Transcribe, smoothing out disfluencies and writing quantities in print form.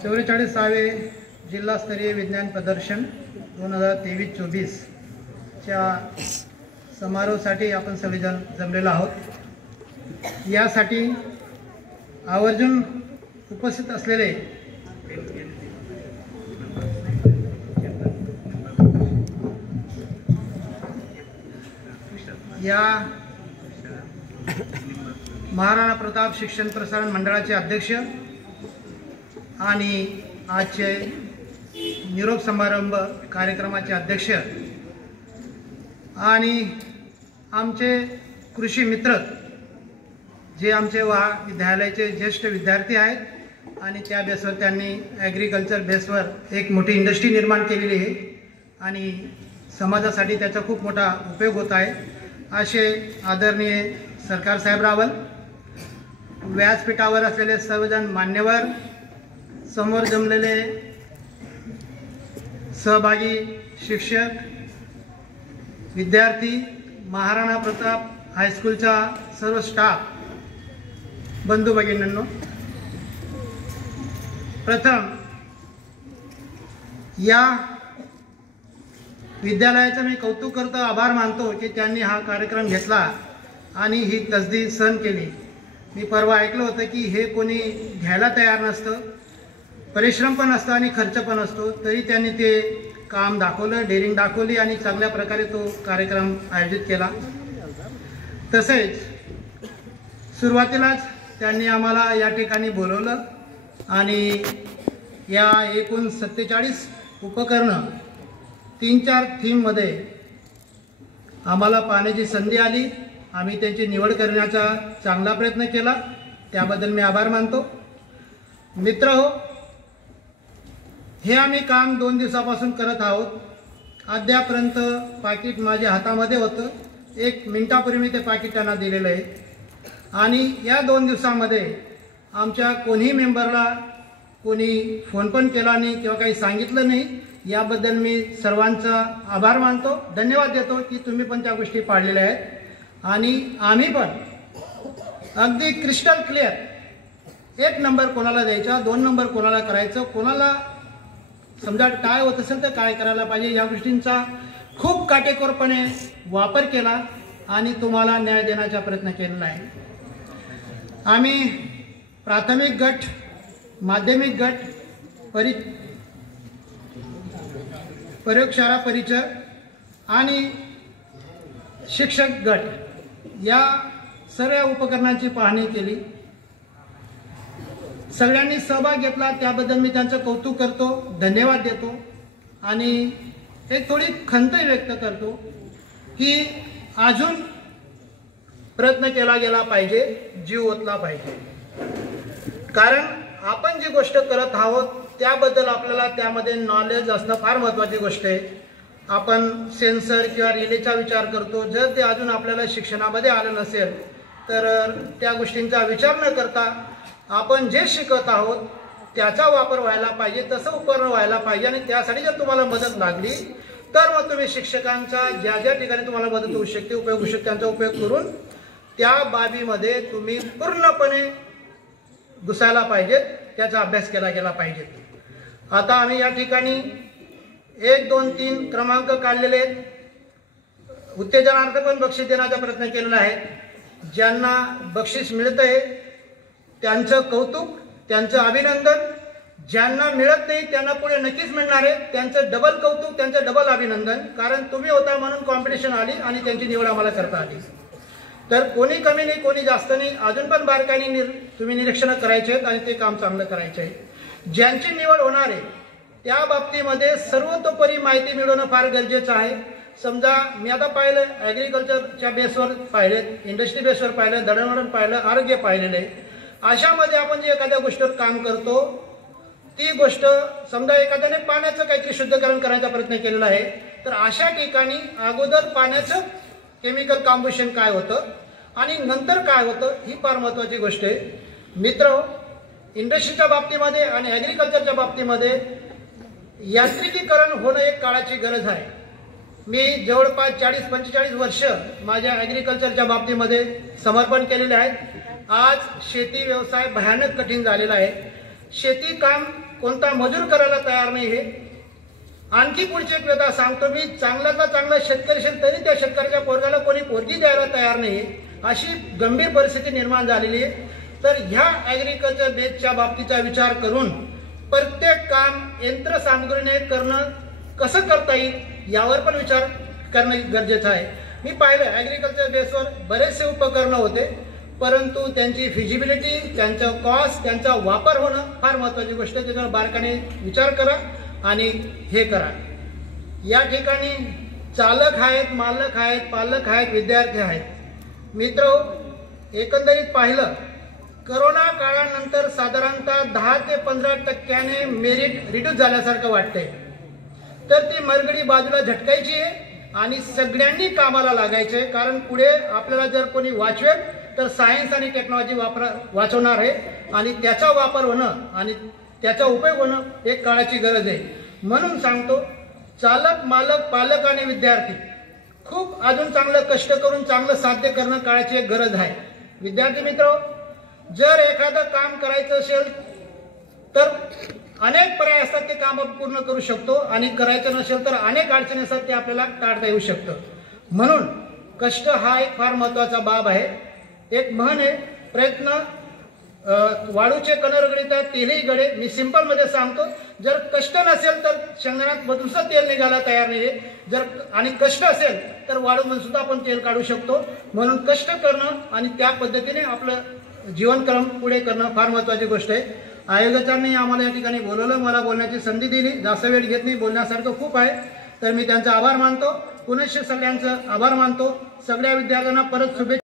44वे जिल्हास्तरीय विज्ञान प्रदर्शन 2023-24 च्या समारोहासाठी आपण सगळेजण जमलेलो आहोत। यासाठी आवर्जून उपस्थित असलेले या महाराणा प्रताप शिक्षण प्रसारण मंडळाचे अध्यक्ष आणि आजचे निरोप समारंभ कार्यक्रमाचे अध्यक्ष आणि आमचे कृषी मित्र जे आमचे विद्यालयाचे ज्येष्ठ विद्यार्थी आहेत आणि त्या बेसवर त्यांनी ॲग्रिकल्चर बेसवर एक मोठी इंडस्ट्री निर्माण केलेली आहे आणि समाजासाठी त्याचा खूप मोठा उपयोग होत आहे। असे आदरणीय सरकार साहेब रावल, व्यासपीठावर असलेले सर्वजण मान्यवर, समोर जमलेले सहभागी शिक्षक, विद्यार्थी, महाराणा प्रताप हायस्कूलचा सर्व स्टाफ, बंधू भगिनींनो, प्रथम या विद्यालयाचं मी कौतुक करतो, आभार मानतो की त्यांनी हा कार्यक्रम घेतला आणि ही तसदी सहन केली। मी परवा ऐकलं होतं की हे कोणी घ्यायला तयार नसतं, परिश्रम पण असतो आणि खर्च पण असतो, तरी त्यांनी ते काम दाखवलं, डेअरिंग दाखवली आणि चांगल्या प्रकारे तो कार्यक्रम आयोजित केला। तसेच सुरुवातीलाच त्यांनी आम्हाला या ठिकाणी बोलवलं आणि या एकूण 47 उपकरणं 3-4 थीममध्ये आम्हाला पाहण्याची संधी आली। आम्ही त्यांची निवड करण्याचा चांगला प्रयत्न केला, त्याबद्दल मी आभार मानतो। मित्रहो, हे आम्ही काम 2 दिवसापासून करत आहोत। अद्यापर्यंत पाकिट माझ्या हातामध्ये होतं, 1 मिनिटापूर्वी मी ते पाकिट त्यांना दिलेलं आहे आणि या 2 दिवसामध्ये आमच्या कोणीही मेंबरला कोणी फोन पण केला नाही किंवा काही सांगितलं नाही। याबद्दल मी सर्वांचा आभार मानतो, धन्यवाद देतो की तुम्ही पण त्या गोष्टी पाळलेल्या आहेत आणि आम्ही पण अगदी क्रिस्टल क्लिअर 1 नंबर कोणाला द्यायचा, 2 नंबर कोणाला करायचं, कोणाला समजा काय होत असेल तर काय करायला पाहिजे, या गोष्टींचा खूप काटेकोरपणे वापर केला आणि तुम्हाला न्याय देण्याचा प्रयत्न केलेला आहे। आम्ही प्राथमिक गट, माध्यमिक गट, प्रयोगशाळा परिचय आणि शिक्षक गट या सर्व उपकरणांची पाहणी केली। सगळ्यांनी सहभाग घेतला, त्याबद्दल मी त्यांचं कौतुक करतो, धन्यवाद देतो आणि एक थोडी खंत व्यक्त करतो की अजून प्रयत्न केला गेला पाहिजे, जीव ओतला पाहिजे, कारण आपण जी गोष्ट करत आहोत त्याबद्दल आपल्याला त्यामध्ये नॉलेज असणं फार महत्त्वाची गोष्ट आहे। आपण सेन्सर किंवा रिलेचा विचार करतो, जर ते अजून आपल्याला शिक्षणामध्ये आलं नसेल तर त्या गोष्टींचा विचार न करता आपण जे शिकत आहोत त्याचा वापर व्हायला पाहिजे, तसं उपकरण व्हायला पाहिजे आणि त्यासाठी जर तुम्हाला मदत लागली तर मग तुम्ही शिक्षकांचा ज्या ज्या ठिकाणी तुम्हाला मदत होऊ शकते, उपयोग होऊ शकते, त्यांचा उपयोग करून त्या बाबीमध्ये तुम्ही पूर्णपणे घुसायला पाहिजेत, त्याचा अभ्यास केला गेला पाहिजे। आता आम्ही या ठिकाणी 1, 2, 3 क्रमांक काढलेले आहेत, उत्तेजनार्थ पण बक्षीस देण्याचा प्रयत्न केलेला आहे। ज्यांना बक्षीस मिळत आहे त्यांचं कौतुक, त्यांचं अभिनंदन, ज्यांना मिळत नाही त्यांना पुढे नक्कीच मिळणार आहे, त्यांचं डबल कौतुक, त्यांचं डबल अभिनंदन, कारण तुम्ही होता म्हणून कॉम्पिटिशन आली आणि त्यांची निवड आम्हाला करता आली। तर कोणी कमी नाही, कोणी जास्त नाही, अजून पण बारकाईने तुम्ही निरीक्षण करायचे आहेत आणि ते काम चांगलं करायचं आहे। ज्यांची निवड होणार आहे त्या बाबतीमध्ये सर्वतोपरी माहिती मिळवणं फार गरजेचं आहे। समजा मी आता पाहिलं, ॲग्रिकल्चरच्या बेसवर पाहिलेत, इंडस्ट्री बेसवर पाहिलं, दळणवळण पाहिलं, आरोग्य पाहिलेलं आहे। अशामध्ये आपण जे एखाद्या गोष्टीवर काम करतो ती गोष्ट, समजा एखाद्याने पाण्याचं काहीतरी शुद्धीकरण करायचा प्रयत्न केलेला आहे, तर अशा ठिकाणी अगोदर पाण्याचं केमिकल कॉम्बिनेशन काय होतं आणि नंतर काय होतं ही फार महत्त्वाची गोष्ट आहे। मित्र, इंडस्ट्रीच्या बाबतीमध्ये आणि ॲग्रिकल्चरच्या बाबतीमध्ये यांत्रिकीकरण होणं एक काळाची गरज आहे। मी जवळपास 40-45 वर्ष माझ्या ॲग्रिकल्चरच्या बाबतीमध्ये समर्पण केलेले आहे। आज शेती व्यवसाय भयानक कठीण झालेला आहे। शेती काम कोणता मजूर करायला तयार नाही हे आणखी पुढची एक व्यथा सांगतो मी. चांगल्यातला चांगला शेतकरी असेल तरी त्या शेतकऱ्याच्या पोरगाला कोणी पोरगी द्यायला तयार नाही अशी गंभीर परिस्थिती निर्माण झालेली आहे. तर ह्या ॲग्रिकल्चर बेसच्या बाबतीचा विचार करून प्रत्येक काम यंत्रसामुग्रीने करणं कसं करता येईल यावर पण विचार करणं गरजेचं आहे. मी पाहिलं ॲग्रिकल्चर बेसवर बरेचसे उपकरणं होते, परंतु त्यांची फिजिबिलिटी, त्यांचा कॉस्ट, त्यांचा वापर होणं फार महत्त्वाची गोष्ट आहे. त्याच्यावर बारकाने विचार करा आणि हे करा. या ठिकाणी चालक आहेत, मालक आहेत, पालक आहेत, विद्यार्थी आहेत. मित्र, एकंदरीत पाहिलं करोना काळानंतर साधारणतः 10 ते 15% मेरिट रिड्यूस झाल्यासारखं वाटतंय. तर ती मरगडी बाजूला झटकायची आहे आणि सगळ्यांनी कामाला लागायचे. कारण पुढे आपल्याला जर कोणी वाचवेल तर सायन्स आणि टेक्नॉलॉजी वाचवणार आहे आणि त्याचा वापर होणं आणि त्याचा उपयोग होणं एक काळाची गरज आहे. म्हणून सांगतो, चालक, मालक, पालक आणि विद्यार्थी खूप अजून चांगलं कष्ट करून चांगलं साध्य करणं काळाची एक गरज आहे. विद्यार्थी मित्र, जर एखादं काम करायचं असेल तर अनेक पर्याय असतात, ते काम आपण पूर्ण करू शकतो आणि करायचं नसेल तर अनेक अडचणी असतात, ते आपल्याला टाळता येऊ शकतं. म्हणून कष्ट हा एक फार महत्त्वाचा बाब आहे. एक म्हण आहे, प्रयत्न वाळूचे कण रगडीतात तेलही गडे. मी सिंपलमध्ये सांगतो, जर कष्ट नसेल तर शेंगदाण्यात मधून तेल निघायला तयार नाही. जर आणि कष्ट असेल तर वाळूमधून सुद्धा आपण तेल काढू शकतो. म्हणून कष्ट करणं आणि त्या पद्धतीने आपलं जीवनक्रम पुढे करणं फार महत्त्वाची गोष्ट आहे. आयोजकांनी आम्हाला या ठिकाणी बोलवलं, मला बोलण्याची संधी दिली. जास्त वेळ घेत नाही, बोलण्यासारखं खूप आहे. तर मी त्यांचा आभार मानतो. पुनश्च सगळ्यांचं आभार मानतो. सगळ्या विद्यार्थ्यांना परत शुभेच्छा.